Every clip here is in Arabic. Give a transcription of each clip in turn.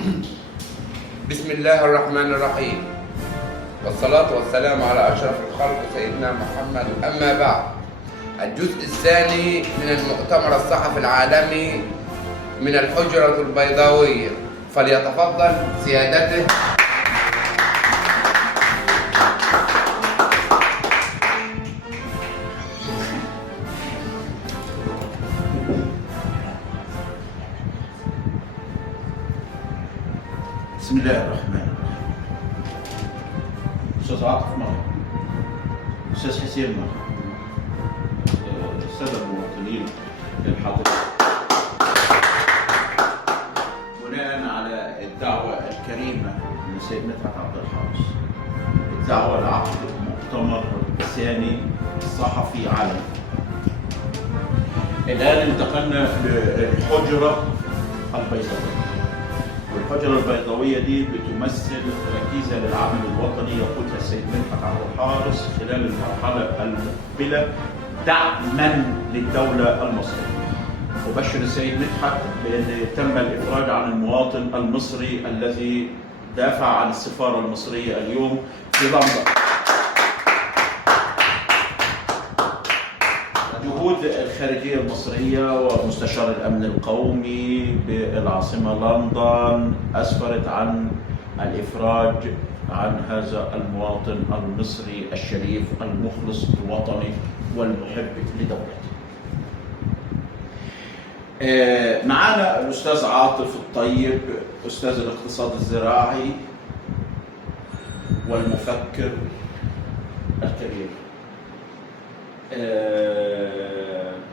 بسم الله الرحمن الرحيم، والصلاة والسلام على أشرف الخلق سيدنا محمد. أما بعد، الجزء الثاني من المؤتمر الصحفي العالمي من الحجرة البيضاوية، فليتفضل سيادته. بسم الله الرحمن الرحيم. أستاذ عاطف مرحبا، أستاذ حسين مرحبا، السادة المواطنين الحاضرين. بناء على الدعوة الكريمة من السيد مدحت عبد الحارس، الدعوة لعقد مؤتمر ثاني صحفي عالمي. الآن انتقلنا للحجرة البيضاوية، والحجرة البيضاوية دي بتمثل ركيزة للعمل الوطني يقودها السيد مدحت عبد الحارس خلال المرحلة المقبلة دعما للدولة المصرية. أبشر السيد مدحت بأن تم الإفراج عن المواطن المصري الذي دافع عن السفارة المصرية اليوم في لندن. جهود الخارجية المصرية ومستشار الأمن القومي بالعاصمة لندن أسفرت عن الإفراج عن هذا المواطن المصري الشريف المخلص الوطني والمحب لدولته. معنا الأستاذ عاطف الطيب، أستاذ الاقتصاد الزراعي والمفكر الكبير.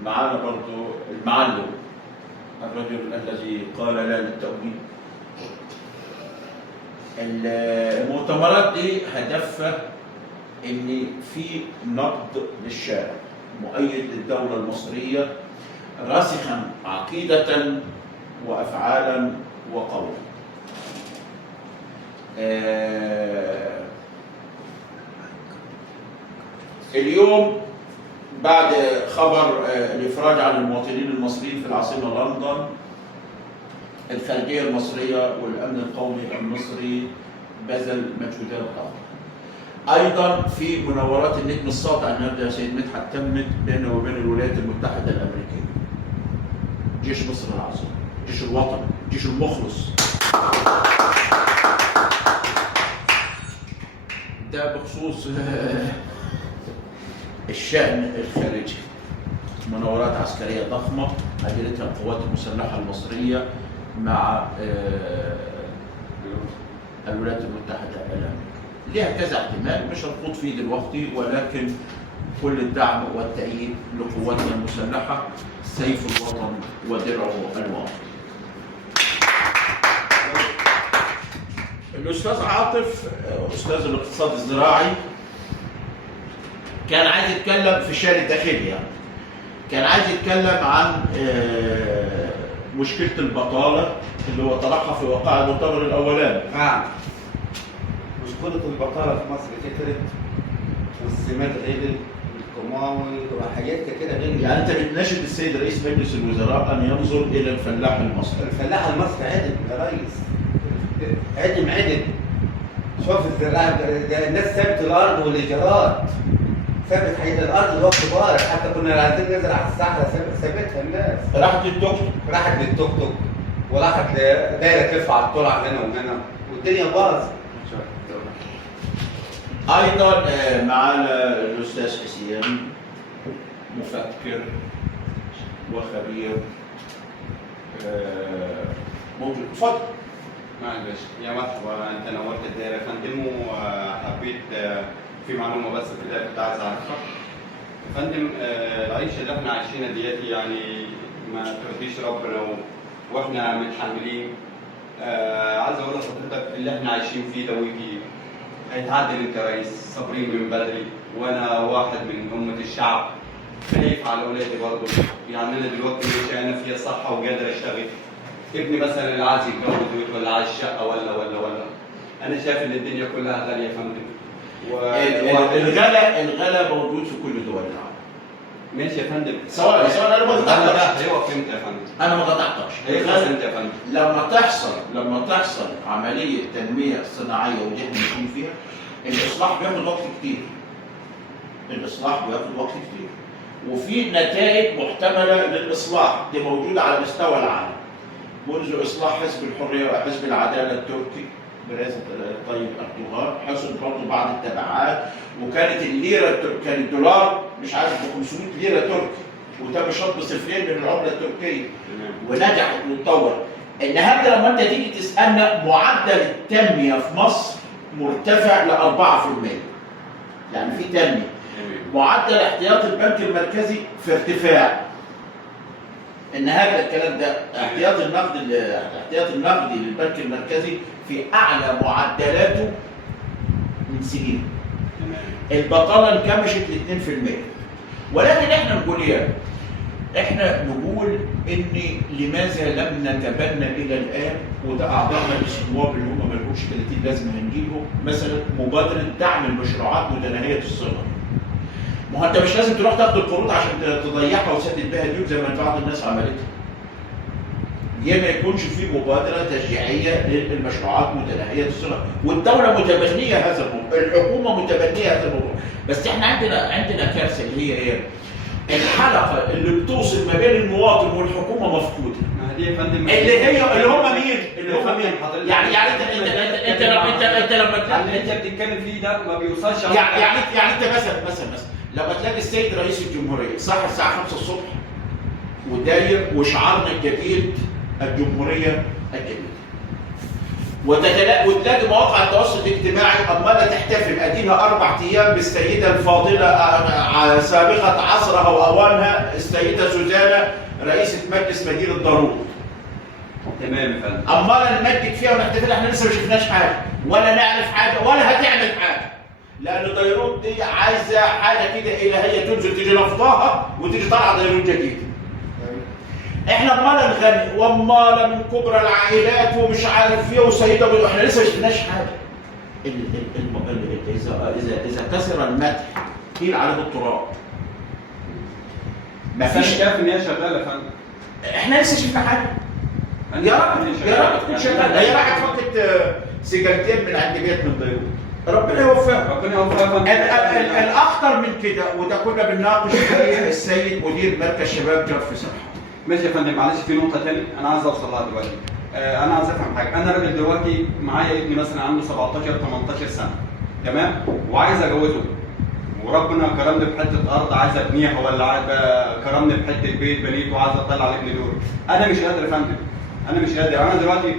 معنا برضو المعلم، الرجل الذي قال لا للتأويل. المؤتمرات دي هدفها ان في نقد للشارع مؤيد للدولة المصرية راسخا عقيدة وافعالا وقولا. اليوم بعد خبر الإفراج عن المواطنين المصريين في العاصمة لندن، الخارجية المصرية والأمن القومي المصري بذل مجهودات ضخمة. أيضا في مناورات النجم الساطع النهارده يا سيد مدحت تمت بينه وبين الولايات المتحدة الأمريكية. جيش مصر العظيم، جيش الوطن، جيش المخلص. ده بخصوص الشأن الخارجي. مناورات عسكرية ضخمة أجرتها القوات المسلحة المصرية مع الولايات المتحدة الأمريكية. ليها كذا احتمال مش هنخوض فيه دلوقتي، ولكن كل الدعم والتأييد لقواتنا المسلحة، سيف الوطن ودرعه الوطن. الأستاذ عاطف أستاذ الاقتصاد الزراعي كان عايز يتكلم في الشأن الداخلي، يعني كان عايز يتكلم عن مشكلة البطالة اللي هو طرحها في وقائع المؤتمر الأولاني. مشكلة البطالة في مصر كترت، والسمات غلت، والقماوي وحاجات كده غلت. يعني أنت بتناشد السيد رئيس مجلس الوزراء أن ينظر إلى الفلاح المصري. الفلاح المصري عدل يا ريس، عدل. شوف الزراعة ده الناس سابت الأرض والإيجارات، سابت حقيقة الأرض اللي هو كبار، حتى كنا عايزين نزرع الصحراء سابتها الناس. راحت للتوك توك، راحت للتوك توك، وراحت دايرة تلف على الطلع هنا وهنا، والدنيا باظت. أيضا معنا الأستاذ حسين، مفكر وخبير موجود. اتفضل. معلش يا مرحبا، انت نورت الدائره يا فندم، وحبيت في معلومه بس في البدايه كنت عايز اعرفها يا فندم. العيشه اللي احنا عايشينها ديت يعني ما ترضيش ربنا واحنا متحملين. عايز اقول لحضرتك اللي احنا عايشين فيه ده ويجي هيتعدل. انت يا ريس صابرين من بدري، وانا واحد من امه الشعب خايف على اولادي برضه. يعني انا دلوقتي مش انا فيها صحه وقادر اشتغل، ابني مثلا اللي عايز يتجوز ولا عايز شقه ولا انا شايف ان الدنيا كلها غاليه يا فندم. الغلا موجود في كل دول العالم. ماشي يا فندم. ثواني انا ما ده قطعتش. هيقف امتى يا فندم؟ انا ما قطعتش. هيخلص امتى يا فندم؟ لما تحصل عمليه تنميه صناعيه ودي احنا ماشيين فيها، الاصلاح بياخد وقت كتير. وفي نتائج محتمله للاصلاح دي موجوده على مستوى العالم. منذ اصلاح حزب الحريه وحزب العداله التركي برئاسه طيب اردوغان، حصل برضه بعض التبعات، وكانت الليره كان الدولار مش عارف ب 500 ليره تركي، وتم شطب صفرين من العمله التركيه ونجحت واتطورت. النهارده لما انت تيجي تسالنا معدل التنميه في مصر مرتفع ل 4%. يعني في تنميه. معدل احتياط البنك المركزي في ارتفاع. النهارده الكلام ده احتياط النقدي للبنك المركزي في اعلى معدلاته من سنين. البطاله انكمشت ل 2%. ولكن احنا نقول ايه؟ احنا نقول ان لماذا لم نتبنى الى الان، وده اعضاء مجلس النواب اللي هم ما لهمش 30 لازمه هنجيبهم، مثلا مبادره دعم المشروعات متناهيه الصغر. ما هو انت مش لازم تروح تاخد القروض عشان تضيعها وتسدد بيها ديون زي ما بعض الناس عملتها. ليه ما يكونش في مبادره تشجيعيه للمشروعات متناهيه الصغر، والدوله متبنيه هذا الموضوع، الحكومه متبنيه هذا الموضوع، بس احنا عندنا كارثه اللي هي ايه؟ الحلقه اللي بتوصل ما بين المواطن والحكومه مفقوده. ما دي يا فندم اللي هم مين؟ يعني انت لما اللي انت بتتكلم فيه ده ما بيوصلش. يعني انت مثلا لما تلاقي السيد رئيس الجمهوريه صح الساعه 5 الصبح وداير وشعارنا الجديد الجمهوريه الجديده، وتلاقي مواقع التواصل الاجتماعي عماله تحتفل اديها 4 ايام بالسيده الفاضله سابقه عصرها واوانها السيده سوزانا رئيسه مجلس مدينه ضرورة. تمام يا فندم. عماله نمجد فيها ونحتفل، احنا لسه ما شفناش حاجه ولا نعرف حاجه ولا هتعمل حاجه. لان ديروت دي عايزه حاجه كده الهيه تنزل تيجي نفضها وتيجي طالعه ديروت جديده. احنا عماله نغني وعماله من كبرى العائلات ومش عارف ايه وسيده، احنا لسه ما شفناش حاجه. اذا كسر المدح قيل عليه التراب. مفيش شايف ان هي شغاله يا فندم. احنا لسه شفنا حاجه. يا رب تكون شغاله. هي راحت فكت سيجارتين من عند بيت من ضيوف. ربنا يوفقها. الاخطر من كده وده كنا بنناقش فيه السيد مدير مركز شباب جرف صحه. ماشي يا فندم، معلش في نقطه ثانيه انا عايز اوصل لها دلوقتي. انا عايز افهم حاجه. انا راجل دلوقتي معايا ابني مثلا عنده 17 18 سنه، تمام؟ وعايز اجوزه، وربنا كرمني بحته ارض عايز ابنيها، ولا كرمني بحته بيت بنيته وعايز اطلع لابني دول. انا مش قادر يا فندم، انا مش قادر. انا دلوقتي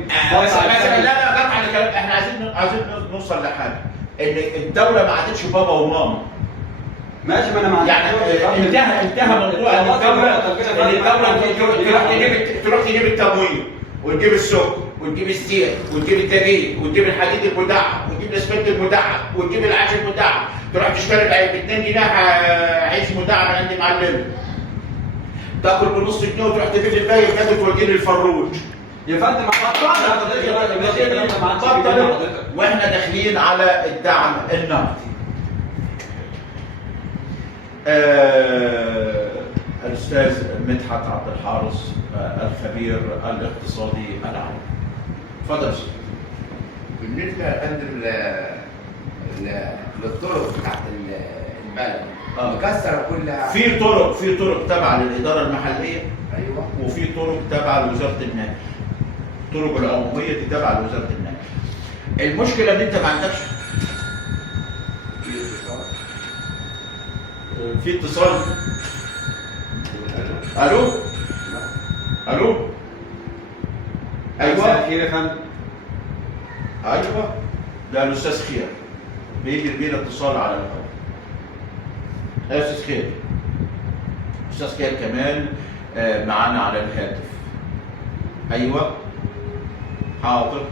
لا قطع الكلام. احنا عايزين نوصل لحاجه ان الدوله ما عادتش بابا وماما. ماشي، ما انا مع يعني انتهى موضوع ان الدوله تروح تجيب التموين وتجيب السكر وتجيب الزيت وتجيب الدقيق وتجيب الحديد المدعم وتجيب الاسمنت المدعم وتجيب العيش المدعم، تروح تشتري ب 2 جنيه عيش مدعم عند معلم، تاكل بنص جنيه وتروح تبيع الباقي وتاكل توديه للفروج. يا فندم بطلوا واحنا داخلين على الدعم النقدي. الاستاذ مدحت عبد الحارس الخبير الاقتصادي العام. اتفضل يا استاذ. بالنسبه يا فندم للطرق بتاعت البلد مكسره كلها. في طرق تابعه للاداره المحليه، ايوه، وفي طرق تابعه لوزاره النقل. الطرق العموميه دي تابعه لوزاره النقل. المشكله ان انت ما عندكش في اتصال. الو الو ايوه خير يا فندم. ايوه ده الاستاذ خير بيجي بينا اتصال على الهواء. يا استاذ خير. استاذ خير كمان معانا على الهاتف. ايوه حاضر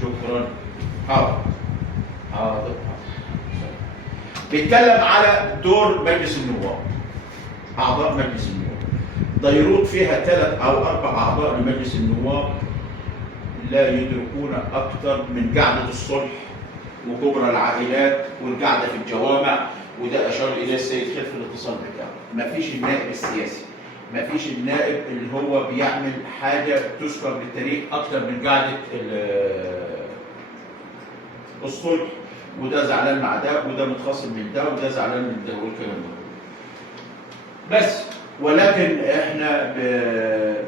شكرا. حاضر. بيتكلم على دور مجلس النواب، اعضاء مجلس النواب. ديروت فيها 3 أو 4 اعضاء لمجلس النواب لا يدركون اكثر من قعده الصلح وكبرى العائلات والقعده في الجوامع، وده اشار اليه السيد خير في الاتصال بتاعه. مفيش النائب السياسي، مفيش النائب اللي هو بيعمل حاجه تذكر للتاريخ اكتر من قاعده الصلح، وده زعلان مع ده وده متخاصم من ده وده زعلان من ده والكلام ده. بس ولكن احنا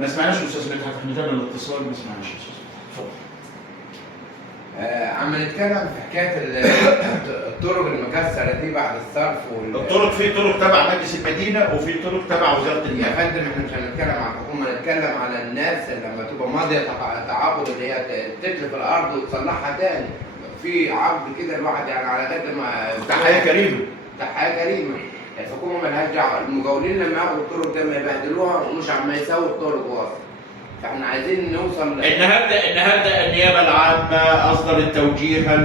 ما سمعناش استاذ مدحت، احنا جالنا الاتصال ما سمعناش استاذ مدحت. اتفضل. عم نتكلم في حكايه الطرق المكسره دي بعد الصرف الطرق، في طرق تبع مجلس المدينه وفي طرق تبع وزاره يا المياه. فندم احنا مش هنتكلم عن الحكومه، نتكلم على الناس اللي لما تبقى ماضيه تعاقد اللي هي تتلف الارض وتصلحها تاني. في عقد كده الواحد يعني على قد ما تحيه كريمه. تحيه كريمه. الحكومه مالهاش دعوه، المجاولين لما ياخدوا الطرق ده ما يبهدلوها ومش عم يساووا الطرق واصل. فاحنا عايزين نوصل النهارده النيابه العامه اصدرت توجيها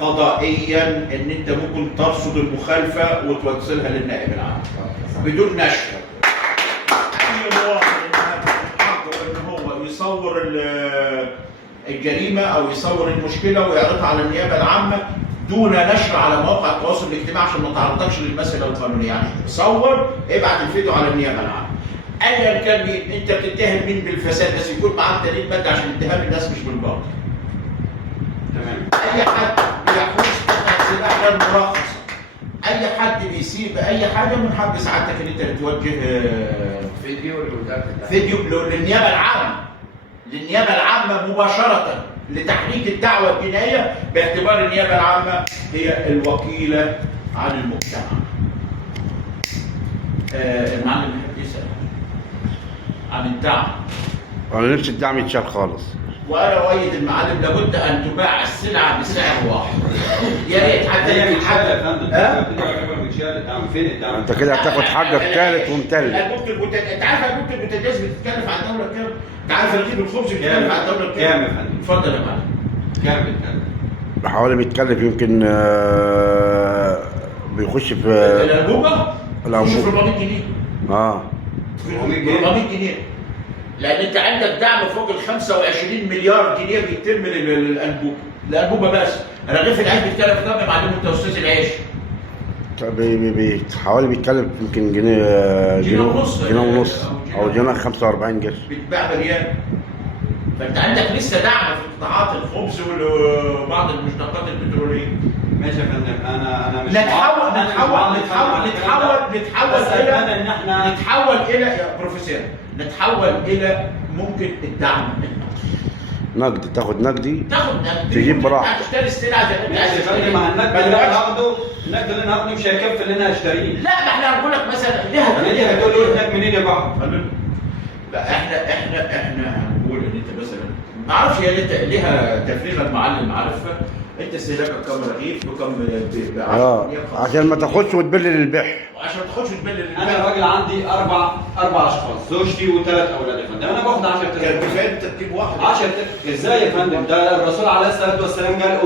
قضائيا ان انت ممكن ترصد المخالفه وتوصلها للنائب العام بدون نشر. اي مواطن حقه ان هو يصور الجريمه او يصور المشكله ويعرضها على النيابه العامه دون نشر على مواقع التواصل الاجتماعي عشان ما تعرضكش للمساله القانونيه. يعني صور ابعت الفيديو على النيابه العامه. ايا كان مين انت بتتهم مين بالفساد، بس يكون معاك دليل مادي عشان اتهام الناس مش بالباطل. تمام. اي حد بيحوز سلاح المرخصه، اي حد بيسيب اي حاجه من حق سعادتك ان انت توجه فيديو للنيابه العامه، للنيابه العامه مباشره لتحريك الدعوه الجنائيه، باعتبار النيابه العامه هي الوكيله عن المجتمع. المعلم بيحب يسال عن الدعم. انا نفسي الدعم يتشال خالص. وانا اؤيد المعلم لابد ان تباع السلعه بسعر واحد. يا ريت حتى هي مش حاجه يا فندم. فين الدعم؟ انت كده هتاخد حقك ثالث ومتلت. انت عارف انبوبه البوتاجاز بتتكلف على الدوله كام؟ انت عارف رغيف الخبز بتتكلف على الدوله كام يا فندم؟ اتفضل يا معلم. كام بتتكلف؟ حوالي بيتكلف يمكن بيخش في الانبوبه؟ بيخش في 400 جنيه. 400 جنيه. لان انت عندك دعم فوق ال 25 مليار جنيه بيتم للانبوبه، الانبوبه بس. رغيف العيش بيتكلف كام يا معلم انت استاذ العيش؟ حوالي بيتكلف يمكن جنيه ونص او جنيه 45 قرش. بيتباع بريال. فانت عندك لسه دعم في قطاعات الخبز وبعض المشتقات البتروليه. ماشي يا فندم. انا مش نتحول الى يا بروفيسور، نتحول الى ممكن الدعم نقدي، تاخد نقدي تجيب براحتك تشتري السلعه زي ما انت ماشي يا فندم. مع النقد اللي انا هاخده، النقد اللي انا هاخده مش هيكفي اللي انا هشتريه. لا، ما احنا هنقول لك مثلا ليها انت هتقول لي النقد منين يا بابا؟ لا، احنا هنقول ان انت مثلا ما اعرفش هي ليها تفريغ المعلم عارفها. انت استهلاكك كم رغيف وكم عشان ما تاخدش وتبل للبح. عشان ما تاخدش وتبل للبح. انا راجل عندي اربع اشخاص، زوجتي وثلاث اولاد يا فندم. انا باخد 10,000. كان كفايه انت تجيب واحد. 10,000 ازاي يا فندم؟ ده الرسول عليه الصلاه والسلام قال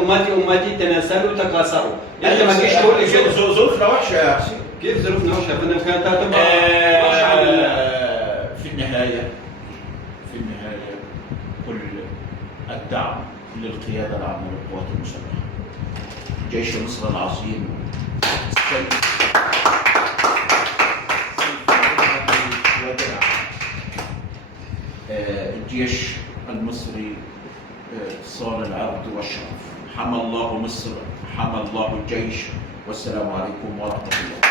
امتي تناسلوا تكاثروا. انت ما تجيش تقول لي كده. ظروفنا وحشه يا حسين. كيف ظروفنا وحشه يا فندم؟ كانت هتبقى وحشه على في النهايه كل الدعم للقياده العامه للقوات المسلحه، جيش مصر العظيم، الجيش المصري صان العرض والشرف. حمى الله مصر، حمى الله الجيش، والسلام عليكم ورحمه الله.